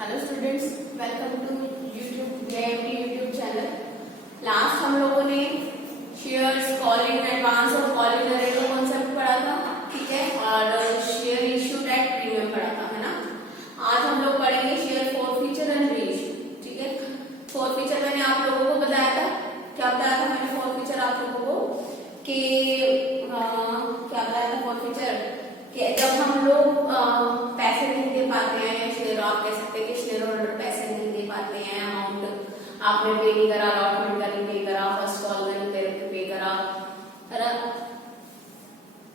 Hello students, welcome to YouTube channel. Last हम लोगों ने शेयर्स, कॉल इन एडवांस और कॉल इन अरे का कॉन्सेप्ट पढ़ा था, ठीक है, और शेयर इश्यूड एट प्रीमियम पढ़ा था, है ना। आज हम लोग पढ़ेंगे share for feature and re issue, ठीक है। फॉर फीचर मैंने आप लोगों को बताया था, क्या बताया था मैंने फॉर फीचर आप लोगों को कि क्या बताया था फॉर फीचर कि जब हम लोग पैसे नहीं दे पाते हैं, शेयर आप कह सकते हैं कि शेयर होल्डर पैसे नहीं दे पाते हैं, अमाउंट आपने पे नहीं करा, अलॉटमेंट का नहीं पे करा, फर्स्ट कॉल का नहीं पे करा, है ना।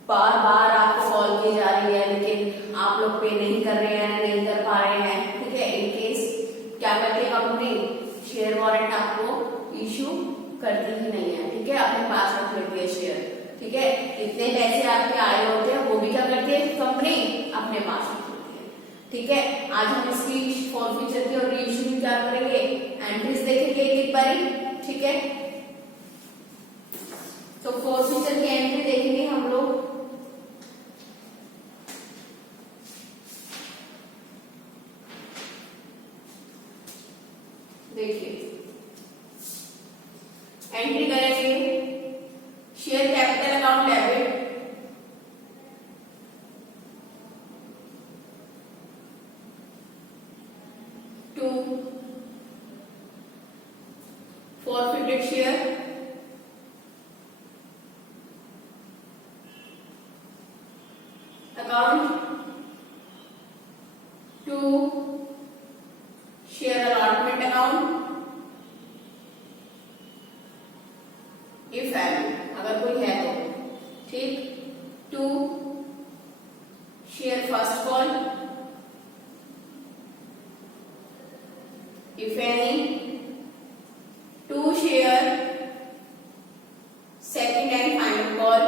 बार बार आपको कॉल की जा रही है लेकिन आप लोग पे नहीं कर रहे हैं, नहीं कर पा रहे हैं, ठीक है। इन केस क्या करती है कंपनी, शेयर वारंट आपको इश्यू करती ही नहीं है, ठीक है, अपने पास रख लेती है शेयर, ठीक है। इतने पैसे आपके आए होते हैं वो भी क्या करती है कंपनी, अपने पास रख लेती है, ठीक है। आज हम इसकी फॉर फीचर की और री इश्यू की क्या करेंगे, एंट्रीज देखेंगे एक बारी, ठीक है। तो फॉर फीचर की एंट्री देखेंगे हम लोग। देखिए एंट्री करेंगे, share capital account debit, to forfeited share, account to share allotment account, if any अगर कोई है तो, ठीक, to share first call, if any, to share second and final call,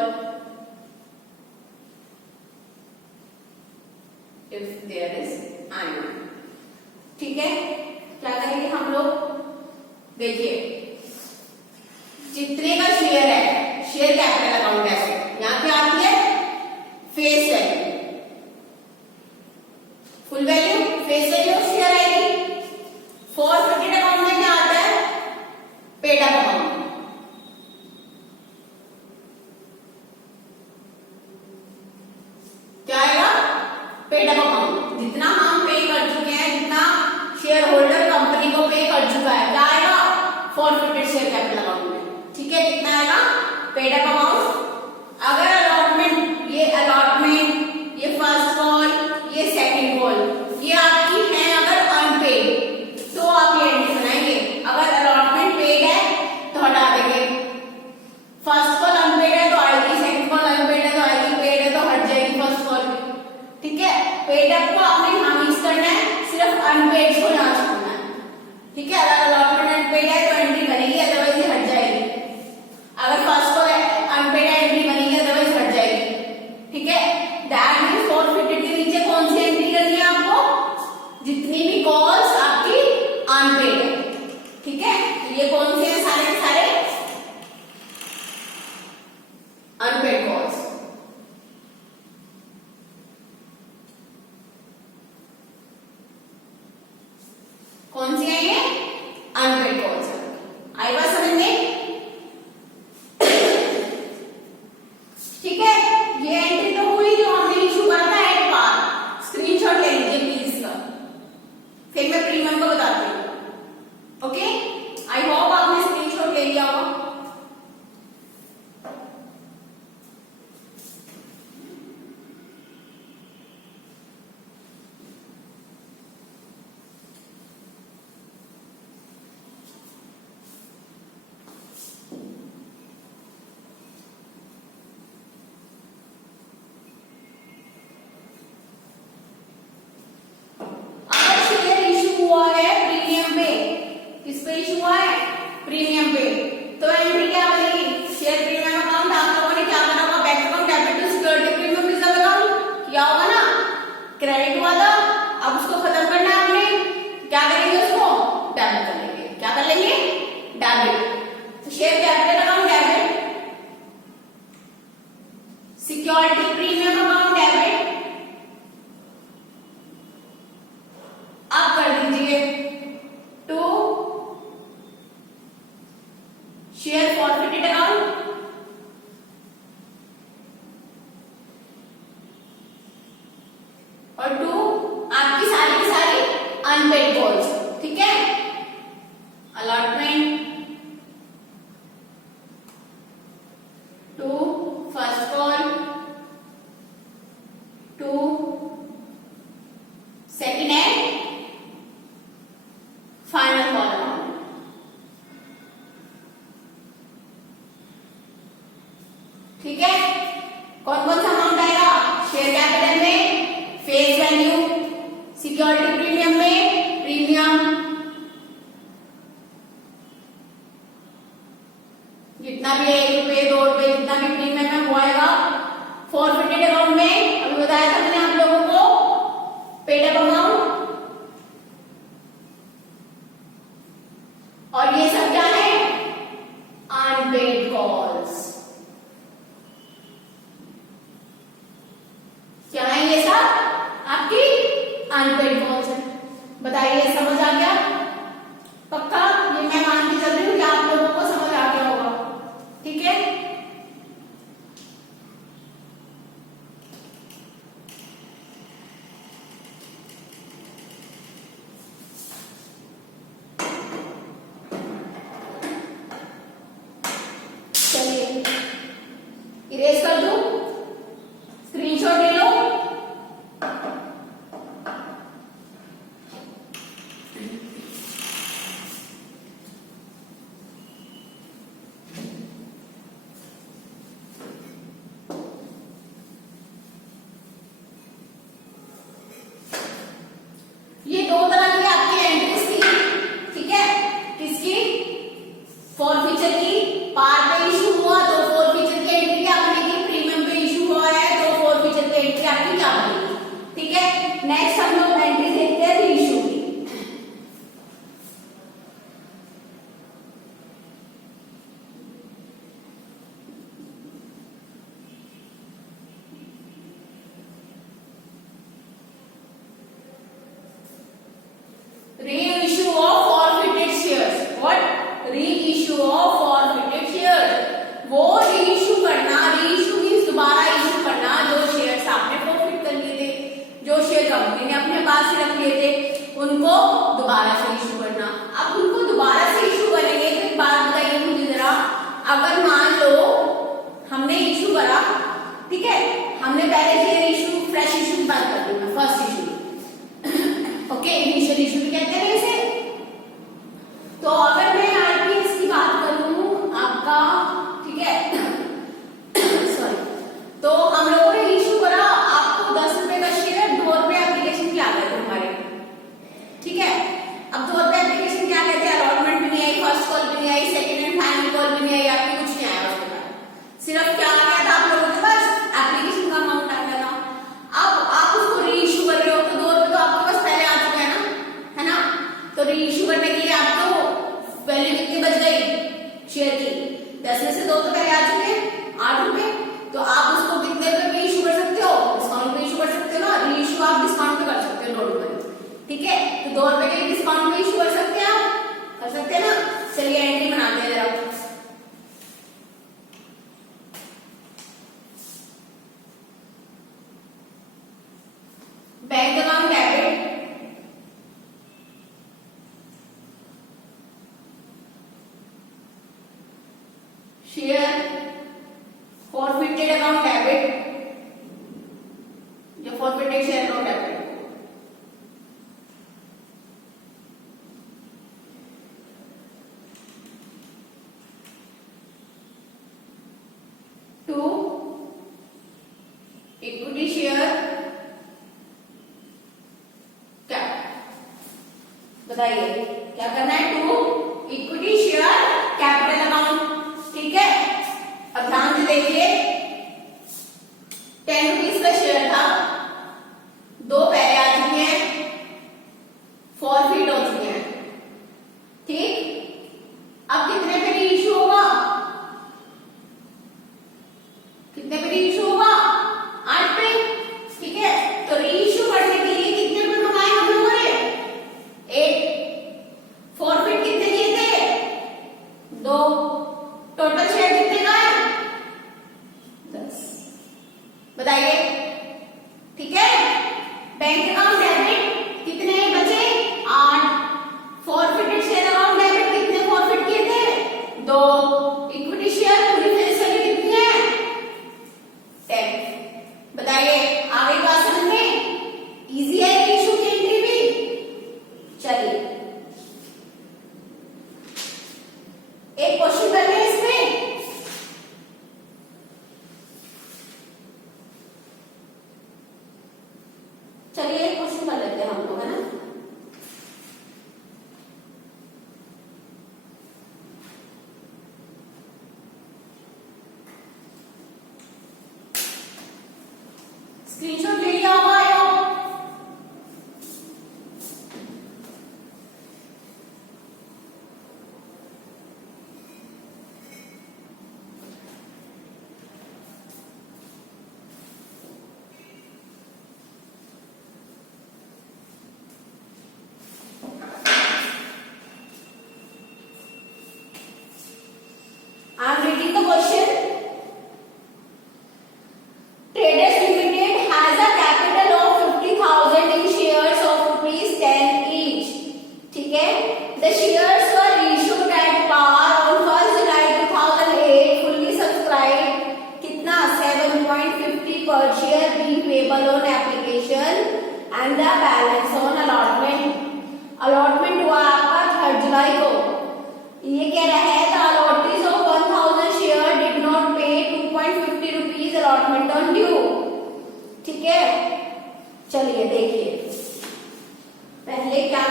if there is any, ठीक है। क्या करेंगे हम लोग, देखिए जितने का शेयर है, शेयर कैपिटल अकाउंट है, यहां क्या आती है face value, full value, face value of share आएगी। फॉरफिटेड अकाउंट में क्या आता है, पेड अप अकाउंट, क्या आएगा पेड अप अकाउंट, जितना हम पे कर चुके हैं, जितना शेयर होल्डर कंपनी को पे कर चुका है, क्या आएगा फॉरफिटेड शेयर कैपिटल अकाउंट में, ठीक है। कितना आएगा पेड अप अमाउंट। अगर अलॉटमेंट, ये फर्स्ट कॉल, ये सेकंड कॉल, ये आपकी है अगर अनपेड तो आप ये एंट्री बनाएंगे। अगर अलॉटमेंट पेड है तो हटा देंगे, फर्स्ट कॉल अनपेड है तो आएगी, सेकंड कॉल अनपेड है तो आएगी, पेड है तो हट जाएगी फर्स्ट कॉल भी, ठीक है। पेड अप को आपने यहाँ मिक्स करना है, सिर्फ अनपेड को यहाँ छोड़ना है, ठीक है। अगर अलॉटमेंट अनपेड है तो एंट्री बनेगी, अदरवाइज ये हट जाएगी। अगर फर्स्ट कॉल अनपेड है एंट्री बनेगी, अदरवाइज हट जाएगी, ठीक है। दैट मींस फॉरफिटेड के नीचे कौन सी एंट्री करनी है आपको, जितनी भी कॉल्स आपकी अनपेड है, ठीक है। ये कौन से हैं, सारे के सारे अनपेड कॉल्स। कौन सी है ये अनपेड कॉल्स, आई बात समझ में, ठीक है। ये एंट्री तो हुई जो हमने इशू करा था एट पार, स्क्रीनशॉट ले लीजिए प्लीज इसका, फिर मैं प्रीमियम को बताती हूँ, ओके। आई होप आपने स्क्रीनशॉट ले लिया होगा। अनपेड कॉल्स, ठीक है। Allotment to first call, to second and final call amount, ठीक है। कौन कौन सा अमाउंट आएगा? शेयर कैपिटल में फेस वैल्यू, सिक्योरिटी प्रीमियम में प्रीमियम, जितना भी 1 रुपए 2 रुपए जितना भी प्रीमियम है वो आएगा। फॉरफिटेड अमाउंट में अभी बताया था मैंने आप लोगों को पेड अप अमाउंट, और ये सब क्या है? Unpaid calls. क्या है ये सब? आपकी अनपेड कॉल्स है। बताइए समझ आ गया? पक्का? ये मैं मान के चल रही हूँ कि आप लोगों को समझ आ गया होगा, ठीक है। चलिए इरेज कर दूं, स्क्रीनशॉट ले लो। ये दो तरह की आपकी एंट्रीज थी, ठीक है। किसकी? फॉरफीचर की। पार पे इशू हुआ तो फॉरफीचर की एंट्री क्या बनेगी? प्रीमियम पे इशू हुआ है तो फॉरफीचर की एंट्री आपकी क्या बनेगी, ठीक है। नेक्स्ट हम लोग एंट्री देखते हैं रीइशू की। Reissue of forfeited shares. What? Reissue of forfeited shares. वो reissue करना, reissue मीन्स दोबारा इशू करना जो शेयर्स आपने forfeit कर लिए थे, जो शेयर कंपनी ने अपने पास रख लिए थे, उनको दोबारा से इशू करना। अब उनको दोबारा से इशू करेंगे तो एक बात बताइए मुझे जरा, अगर मान लो हमने इशू करा, ठीक है, हमने पहले शेयर इशू फ्रेश इशू की बात कर दी, first issue, okay, initial issue भी कहते हैं इसे। तो अगर मैं आरपीएस की बात करूं आपका, ठीक है, सॉरी, तो हम लोगों ने इशू करा, आपको 10 रुपए का शेयर 2 रुपए एप्लीकेशन की आ गए थे हमारे, ठीक है। अब 2 रुपए एप्लीकेशन क्या कहते हैं? अलॉटमेंट भी नहीं आई, फर्स्ट कॉल भी नहीं आई, सेकेंड एंड फाइनल कॉल भी नहीं आई, आपकी कुछ नहीं आया उसके बाद। सिर्फ क्या आ गया था आप लोगों के पास? एप्लीकेशन का अमाउंट आ गया था। अब आप उसको रीइशू कर रहे हो तो 2 रुपए तो आपके पास पहले आ चुके हैं ना, है ना। तो रीइशू करने के लिए आपको वैल्यू कितनी बच गई शेयर की? 10 में से 2 तो पहले आ चुके हैं, 8 रुपए। तो आप उसको कितने रुपए पे इशू कर सकते हो? डिस्काउंट पे इशू कर सकते हो ना। रीइशू आप डिस्काउंट पे कर सकते हो 2 रुपए, ठीक है। तो 2 रुपए के डिस्काउंट पे इशू कर सकते हैं आप, कर सकते हैं ना। चलिए एंट्री बनाते हैं जरा। Bank account debit, share forfeited account debit, जो forfeited share account debit, to equity share क्या? बताइए क्या करना है? To equity share capital account, ठीक है। अब ध्यान से देखिए, 10 रुपीज का शेयर था, 2 पहले आ चुके हैं, फॉरफिट हो चुके हैं, ठीक। अब कितने पे रीइशू होगा? कितने पे रीइशू होगा? 8 पे, ठीक है। तो रीइशू करने के लिए कितने पे मंगाए हम लोगों ने? 8। फॉरफिट कितने दिए थे? 2। टोटल शेयर कितने का है? 10। बताइए, ठीक है। बैंक अकाउंट डेबिट कितने बचे?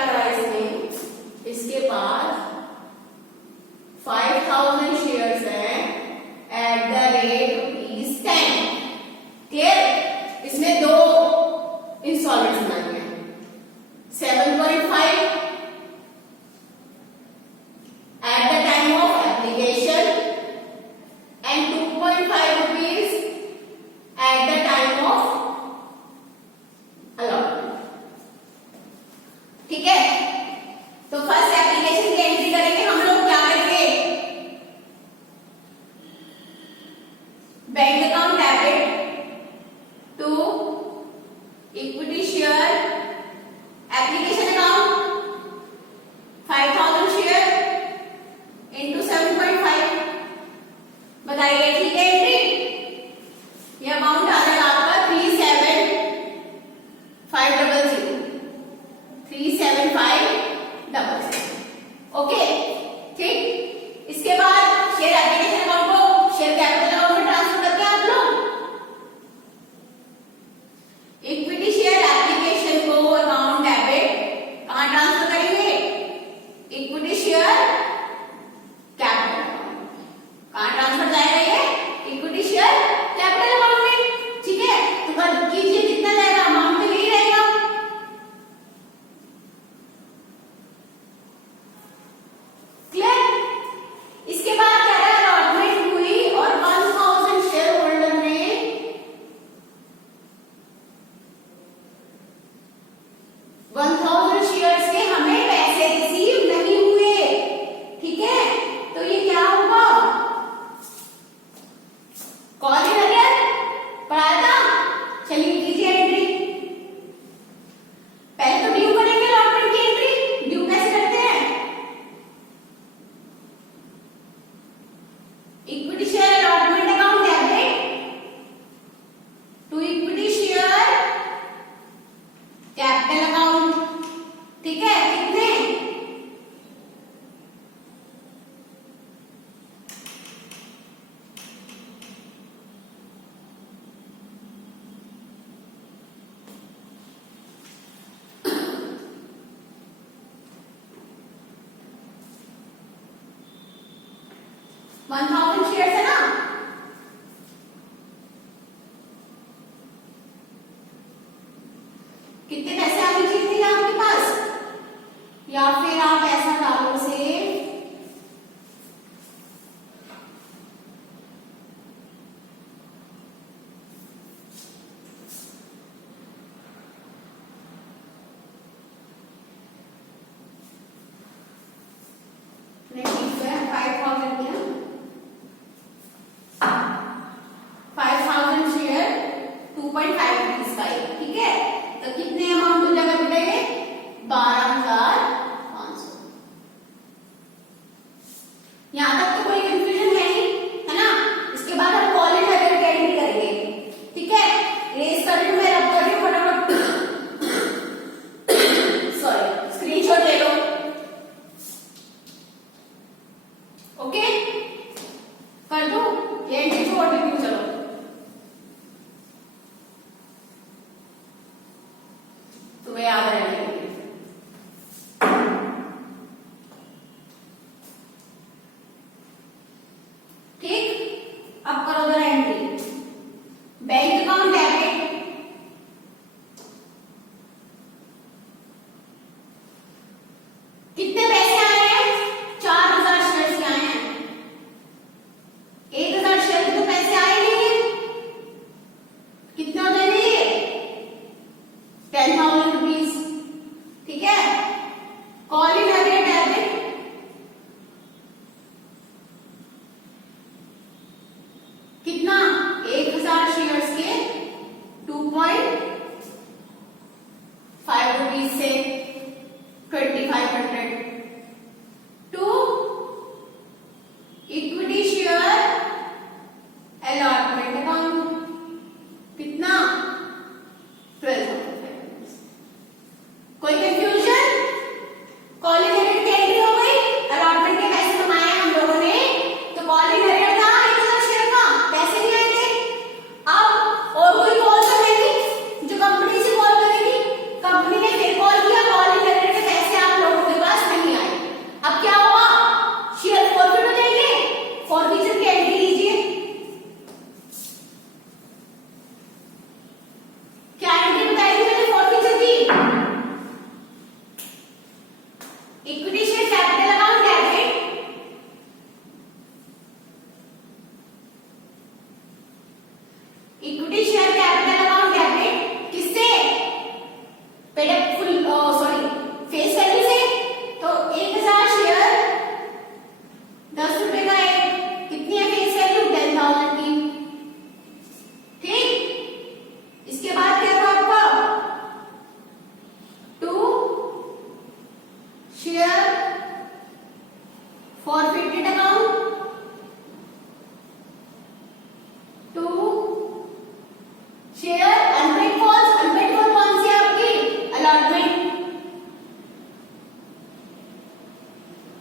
करा इसने, इसके पास 5000 शेयर्स हैं एट द रेट ₹10। क्लियर? इसमें दो इंस्टॉलमेंट बनानी है, 7.5 at the time of application and 2.5 rupees at the time of allotment। ठीक है, तो फर्स्ट एप्लीकेशन की एंट्री करेंगे हम लोग। क्या करेंगे? Bank account debit to equity share application account 5000 share into 7.5। बताइए, ठीक है एंट्री? ये अमाउंट आ जाएगा आपका 37500, 37500। ओके, ठीक। इसके बाद शेयर एप्लीकेशन अकाउंट को शेयर कैपिटल अकाउंट में ट्रांसफर करते हैं आप लोग। इक्विटी शेयर एप्लीकेशन को अकाउंट डेबिट कहां ट्रांसफर करेंगे? Equity share capital account. कहां ट्रांसफर जाएगा ये? इक्विटी शेयर कैपिटल अकाउंट में। ठीक है, तो कर कीजिए, कितना जाएगा? अमाउंट तो यही रहेगा। क्लियर? इसके बाद क्या है? अलॉटमेंट हुई और 1000 शेयर होल्डर ने 1000 शेयर्स के हमें पैसे रिसीव नहीं हुए। ठीक है, तो ये क्या होगा? कॉलिंग अगेन पढ़ाया था। चलिए कीजिए एंट्री। पहले तो ड्यू करेंगे अलॉटमेंट की एंट्री। ड्यू कैसे करते हैं? Equity share allotment account debit to equity share capital account. ठीक है, कितने? 1000 शेयर्स है ना? कितने पैसे आने चाहिए थे आपके पास? या फिर आप ऐसा डालो से नहीं, 5000 किया, 5000 शेयर 2.5 रुपीज का। ठीक है, तो कितने अमाउंट हो जाएगा बेटा? ये 12500। यहां तक तो कोई कंफ्यूजन है नहीं, है ना? इसके बाद हम कॉल इन अगर एंट्री करेंगे। ठीक है, रेस कर रही हूं मैं, रब कर रही हूं फटाफट। सॉरी, स्क्रीनशॉट ले लो। ओके, कर दो ये एंट्री छोड़ देती हूँ। चलो, तुम्हें याद रहने।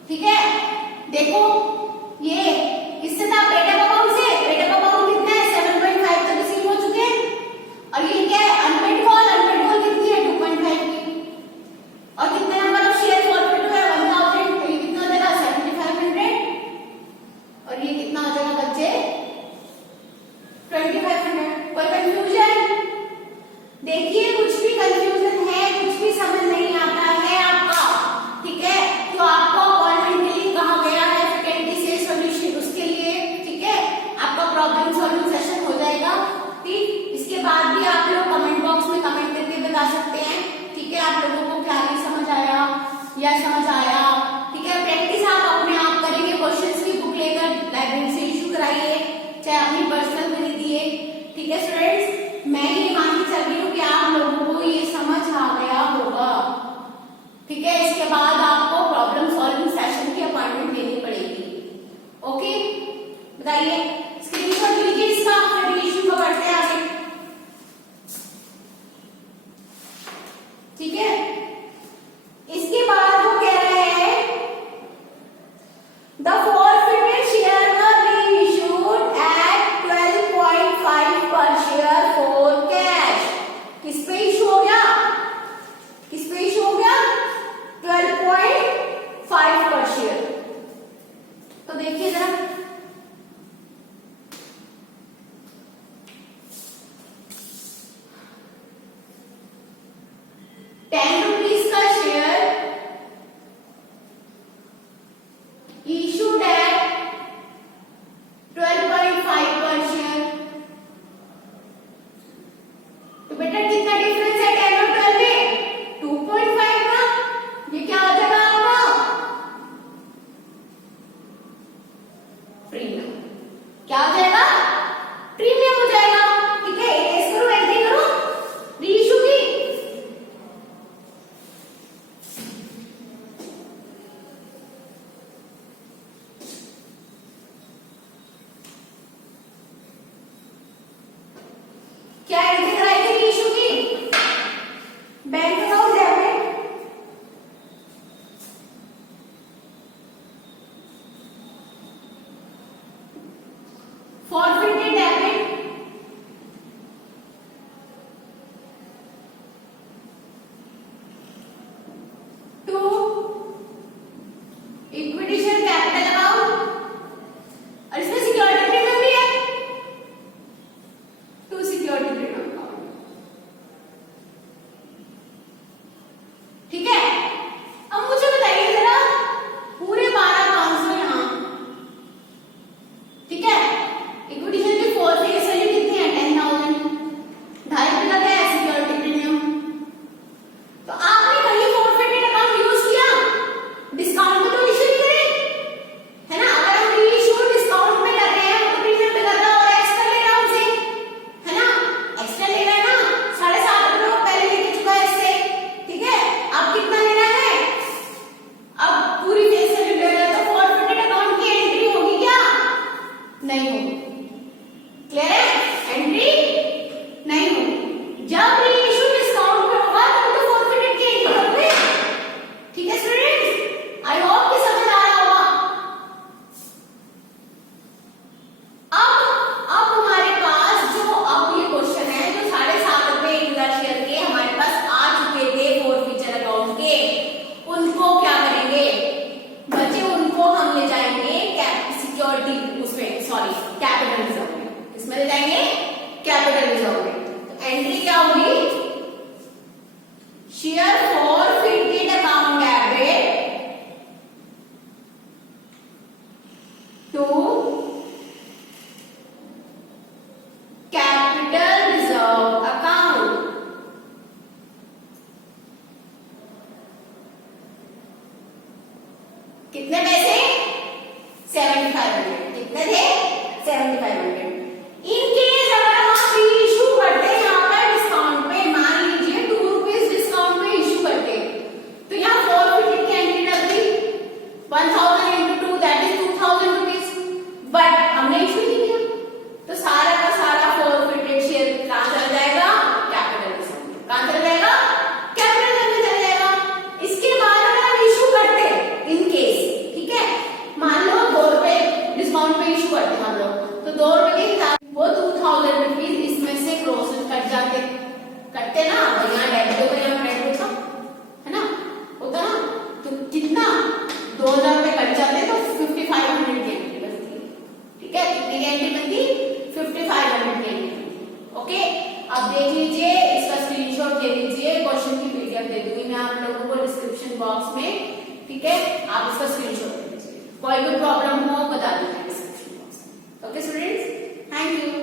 ठीक है, देखो ये किससे था, पेड अप अमाउंट से। पेड अप अमाउंट कितना है, 7.5 तो रिसीव हो चुके हैं। और ये क्या है, अनपेड कॉल। अनपेड कॉल कितनी है, 2.5 की। और कितने नंबर ऑफ शेयर फॉरवर्ड हुआ है, 1000। तो ये कितना हो जाएगा, 7500। और ये कितना हो जाएगा बच्चे, 2500। कोई कंफ्यूजन? देखिए कुछ भी कंफ्यूजन है, कुछ भी समझ नहीं आता है आपका, ठीक है, तो आपको अपॉइंटमेंट के लिए कहा गया है फैकल्टी से सॉल्यूशन, उसके लिए, ठीक है, आपका प्रॉब्लम सॉल्विंग सेशन हो जाएगा। ठीक, इसके बाद भी आप लोग कमेंट बॉक्स में कमेंट करके बता सकते हैं, ठीक है, आप लोगों को क्या नहीं समझ आया या समझ आया, ठीक है। प्रैक्टिस आप अपने आप करेंगे, क्वेश्चंस की बुक लेकर लाइब्रेरी से इश्यू कराइए, चाहे अपनी पर्सनल खरीदिए, ठीक है स्टूडेंट्स। मैं ये मान के चल रही हूँ कि आप लोगों को ये समझ आ गया होगा, ठीक है। इसके बाद आपको प्रॉब्लम सॉल्विंग सेशन की अपॉइंटमेंट लेनी पड़ेगी। ओके, बताइए, स्क्रीनशॉट लीजिए इसका, फिर इश्यू को बढ़ते हैं आगे, ठीक है। इसके बाद वो कह रहे हैं the forfeited share were reissued at 12.5 per share for cash। किस पे इशू हो गया, किस पे इशू हो गया, 12.5 पर शेयर। तो देखिए जरा, ₹10 का शेयर इशूड एट 12.5 पर शेयर। तो बेटा कितना डिफरेंस है 10 और 12 में, 2.5 का। ये क्या हो जाएगा आपका, प्रीमियम। क्या हो जाएगा, प्रीमियम हो जाएगा, ठीक है। एस करो, एंट्री करो, रीइश्यू की। क्या एंट्री कराई थी रीइश्यू की, bank account debit, forfeited debit, to equity share capital account, और इसमें सिक्योरिटी प्रीमियम भी है, टू सिक्योरिटी प्रीमियम अकाउंट, ठीक है। अब मुझे बताइए जरा, पूरे 12,500 यहाँ, ठीक है। इक्विटी शेयर की फेस वैल्यू कितनी है, 10,000, 2.5 का क्या है, सिक्योरिटी प्रीमियम। तो आपने कहीं फॉरफिटेड अकाउंट यूज किया, डिस्काउंट में तो इश्यू नहीं करे, है ना। अगर हम रीइश्यू डिस्काउंट में कर रहे हैं तो प्रीमियम पे कर रहा है, और एक्स्ट्रा ले रहा है हमसे, है ना, एक्स्ट्रा ले रहा है ना, 7.5 रुपए पहले लेके चुका है इससे, ठीक है। अब कितना लेना है, अब पूरी फेस वैल्यू ले रहा है, तो फॉरफिटेड अकाउंट की एंट्री होगी क्या, नहीं होगी। क्लियर है, एंट्री नहीं होगी। जब रीइश्यू डिस्काउंट में होगा तब तो फॉरफिटेड की एंट्री होगी, ठीक है स्टूडेंट्स। आई होप कि समझ आ रहा होगा। अब हमारे पास जो अब ये क्वेश्चन है, जो 7.5 रुपए 1,000 शेयर के हमारे पास आ चुके थे फॉरफिचर अकाउंट के, उनको क्या करेंगे बच्चे, उनको हम ले जाएंगे सिक्योरिटी उसमें, सॉरी कैपिटल रिजर्व में। किसमें ले जाएंगे, कैपिटल रिजर्व में। तो एंट्री क्या होगी, share forfeited account debit to capital reserve account. कितने पैसे, 7500। कितने थे, 7500। इन केस अगर हम रीइश्यू करते हैं यहाँ पर डिस्काउंट पे, मान लीजिए ₹2 डिस्काउंट पे इश्यू करते हैं, तो यहाँ फॉरफिटेड की एंट्री लग गई, 1000 into 2 दैट इज ₹2000। बट हमने इश्यू नहीं किया, तो सारा का सारा फॉरफिटेड शेयर कहाँ चला जाएगा, कैपिटल रिजर्व में। कहाँ चला जाएगा, कैपिटल रिजर्व में चला जाएगा। इसके बाद अगर हम इश्यू करते इन केस, ठीक मैं आप लोगों को डिस्क्रिप्शन बॉक्स में, ठीक है, आप इसका स्क्रीनशॉट ले लीजिए। कोई भी प्रॉब्लम हो बता दीजिए डिस्क्रिप्शन बॉक्स में। Okay students, thank you.